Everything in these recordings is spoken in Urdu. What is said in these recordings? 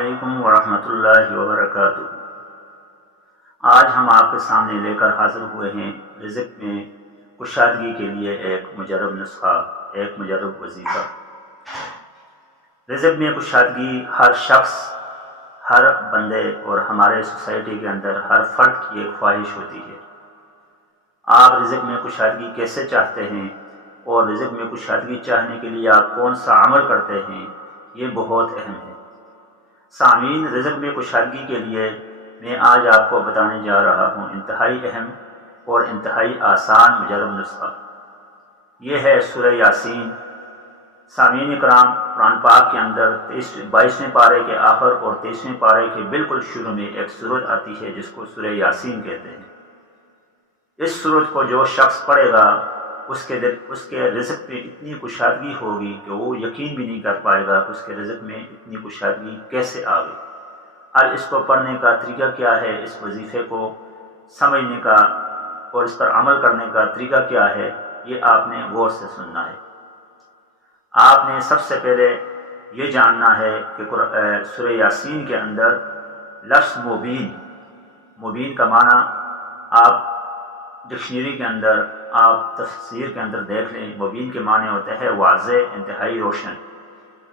علیکم ورحمۃ اللہ وبرکاتہ۔ آج ہم آپ کے سامنے لے کر حاضر ہوئے ہیں رزق میں کشادگی کے لیے ایک مجرب نسخہ، ایک مجرب وظیفہ۔ رزق میں کشادگی ہر شخص، ہر بندے اور ہمارے سوسائٹی کے اندر ہر فرد کی ایک خواہش ہوتی ہے۔ آپ رزق میں کشادگی کیسے چاہتے ہیں اور رزق میں کشادگی چاہنے کے لیے آپ کون سا عمل کرتے ہیں، یہ بہت اہم ہے۔ سامعین، رزق میں کشادگی کے لیے میں آج آپ کو بتانے جا رہا ہوں انتہائی اہم اور انتہائی آسان مجرب نسخہ۔ یہ ہے سورہ یاسین۔ سامعین کرام، قرآن پاک کے اندر 22ویں پارے کے آخر اور 23ویں پارے کے بالکل شروع میں ایک سورت آتی ہے جس کو سورہ یاسین کہتے ہیں۔ اس سورت کو جو شخص پڑھے گا اس کے رزق میں اتنی کشادگی ہوگی کہ وہ یقین بھی نہیں کر پائے گا کہ اس کے رزق میں اتنی کشادگی کیسے آ گئی۔ اب اس کو پڑھنے کا طریقہ کیا ہے، اس وظیفے کو سمجھنے کا اور اس پر عمل کرنے کا طریقہ کیا ہے، یہ آپ نے غور سے سننا ہے۔ آپ نے سب سے پہلے یہ جاننا ہے کہ سورہ یاسین کے اندر لفظ مبین کا معنی آپ ڈکشنری کے اندر، آپ تفسیر کے اندر دیکھ لیں۔ مبین کے معنی ہوتا ہے واضح، انتہائی روشن۔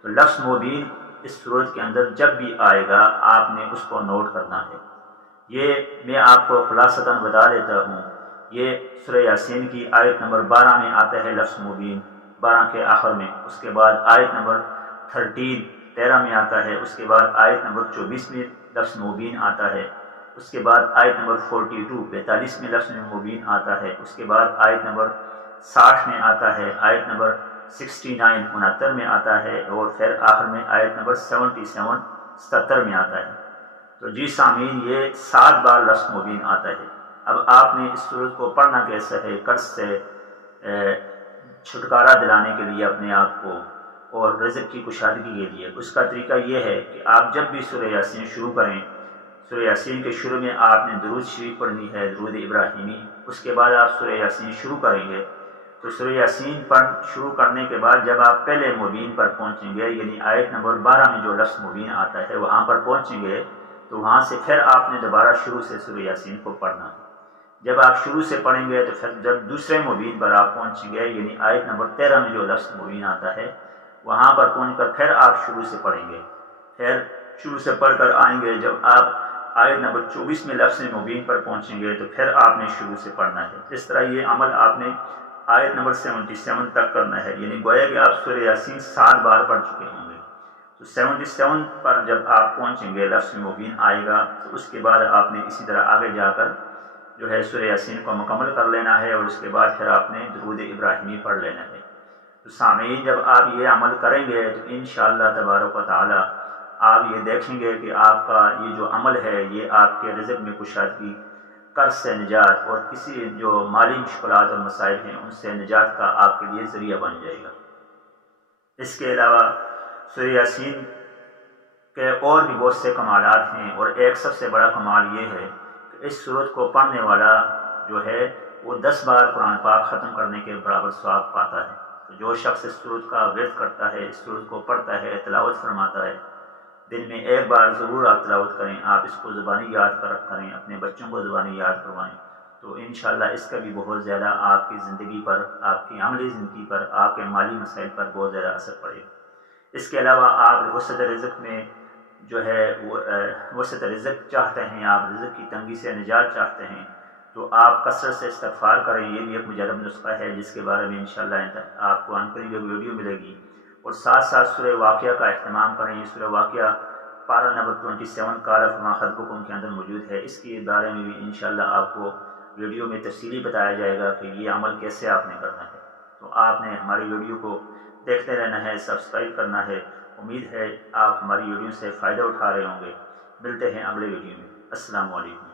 تو لفظ مبین اس صورت کے اندر جب بھی آئے گا آپ نے اس کو نوٹ کرنا ہے۔ یہ میں آپ کو خلاصتاً بتا دیتا ہوں۔ یہ سورہ یاسین کی آیت نمبر 12 میں آتا ہے لفظ مبین، 12 کے آخر میں۔ اس کے بعد آیت نمبر 13 میں آتا ہے۔ اس کے بعد آیت نمبر 24 میں لفظ مبین آتا ہے۔ اس کے بعد آیت نمبر 42 میں لفظ مبین آتا ہے۔ اس کے بعد آیت نمبر 60 میں آتا ہے۔ آیت نمبر 69 میں آتا ہے، اور پھر آخر میں آیت نمبر 77 میں آتا ہے۔ تو جی سامعین، یہ 7 بار لفظ مبین آتا ہے۔ اب آپ نے اس سورت کو پڑھنا کیسا ہے؟ قرض سے چھٹکارا دلانے کے لیے اپنے آپ کو اور رزق کی کشادگی کے لیے اس کا طریقہ یہ ہے کہ آپ جب بھی سورہ یاسین شروع کریں، سورہ یاسین کے شروع میں آپ نے درود شریف پڑھنی ہے، درود ابراہیمی۔ اس کے بعد آپ سورہ یاسین شروع کریں گے تو سورہ یاسین شروع کرنے کے بعد جب آپ پہلے مبین پر پہنچیں گے، یعنی آیت نمبر 12 میں جو لفظ مبین آتا ہے وہاں پر پہنچیں گے، تو وہاں سے پھر آپ نے دوبارہ شروع سے سورہ یاسین کو پڑھنا ہے۔ جب آپ شروع سے پڑھیں گے تو پھر جب دوسرے مبین پر آپ پہنچیں گے، یعنی آیت نمبر 13 میں جو لفظ مبین آتا ہے وہاں پر پہنچ کر پھر آپ شروع سے پڑھیں گے، پھر شروع سے پڑھ کر آئیں گے۔ جب آپ آیت نمبر 24 میں لفظ مبین پر پہنچیں گے تو پھر آپ نے شروع سے پڑھنا ہے۔ اس طرح یہ عمل آپ نے آیت نمبر 77 تک کرنا ہے، یعنی گویا کہ آپ سورہ یاسین 7 بار پڑھ چکے ہوں گے۔ تو 77 پر جب آپ پہنچیں گے، لفظ مبین آئے گا، تو اس کے بعد آپ نے اسی طرح آگے جا کر جو ہے سورہ یاسین کو مکمل کر لینا ہے، اور اس کے بعد پھر آپ نے درود ابراہیمی پڑھ لینا ہے۔ تو سامعین، جب آپ یہ عمل کریں گے تو انشاءاللہ تبارک و تعالی آپ یہ دیکھیں گے کہ آپ کا یہ جو عمل ہے یہ آپ کے رزق میں کشادگی، قرض سے نجات اور کسی جو مالی مشکلات اور مسائل ہیں ان سے نجات کا آپ کے لیے ذریعہ بن جائے گا۔ اس کے علاوہ سورہ یاسین کے اور بھی بہت سے کمالات ہیں، اور ایک سب سے بڑا کمال یہ ہے کہ اس سورت کو پڑھنے والا جو ہے وہ 10 بار قرآن پاک ختم کرنے کے برابر ثواب پاتا ہے۔ تو جو شخص اس سورت کا ورد کرتا ہے، اس سورت کو پڑھتا ہے، تلاوت فرماتا ہے، دن میں ایک بار ضرور آپ تلاوت کریں، آپ اس کو زبانی یاد کریں، اپنے بچوں کو زبانی یاد کروائیں، تو انشاءاللہ اس کا بھی بہت زیادہ آپ کی زندگی پر، آپ کی عملی زندگی پر، آپ کے مالی مسائل پر بہت زیادہ اثر پڑے گا۔ اس کے علاوہ آپ وسعت رزق میں جو ہے وسعت رزق چاہتے ہیں، آپ رزق کی تنگی سے نجات چاہتے ہیں، تو آپ کثرت سے استغفار کریں۔ یہ بھی ایک مجرب نسخہ ہے جس کے بارے میں انشاءاللہ آپ کو عنقریب ایک ویڈیو ملے گی، اور ساتھ ساتھ سورہ واقعہ کا اہتمام کریں۔ یہ سورہ واقعہ پارہ نمبر 27 قال فما خطبکم کے اندر موجود ہے۔ اس کے بارے میں بھی انشاءاللہ آپ کو ویڈیو میں تفصیلی بتایا جائے گا کہ یہ عمل کیسے آپ نے کرنا ہے۔ تو آپ نے ہماری ویڈیو کو دیکھتے رہنا ہے، سبسکرائب کرنا ہے۔ امید ہے آپ ہماری ویڈیو سے فائدہ اٹھا رہے ہوں گے۔ ملتے ہیں اگلے ویڈیو میں۔ السلام علیکم۔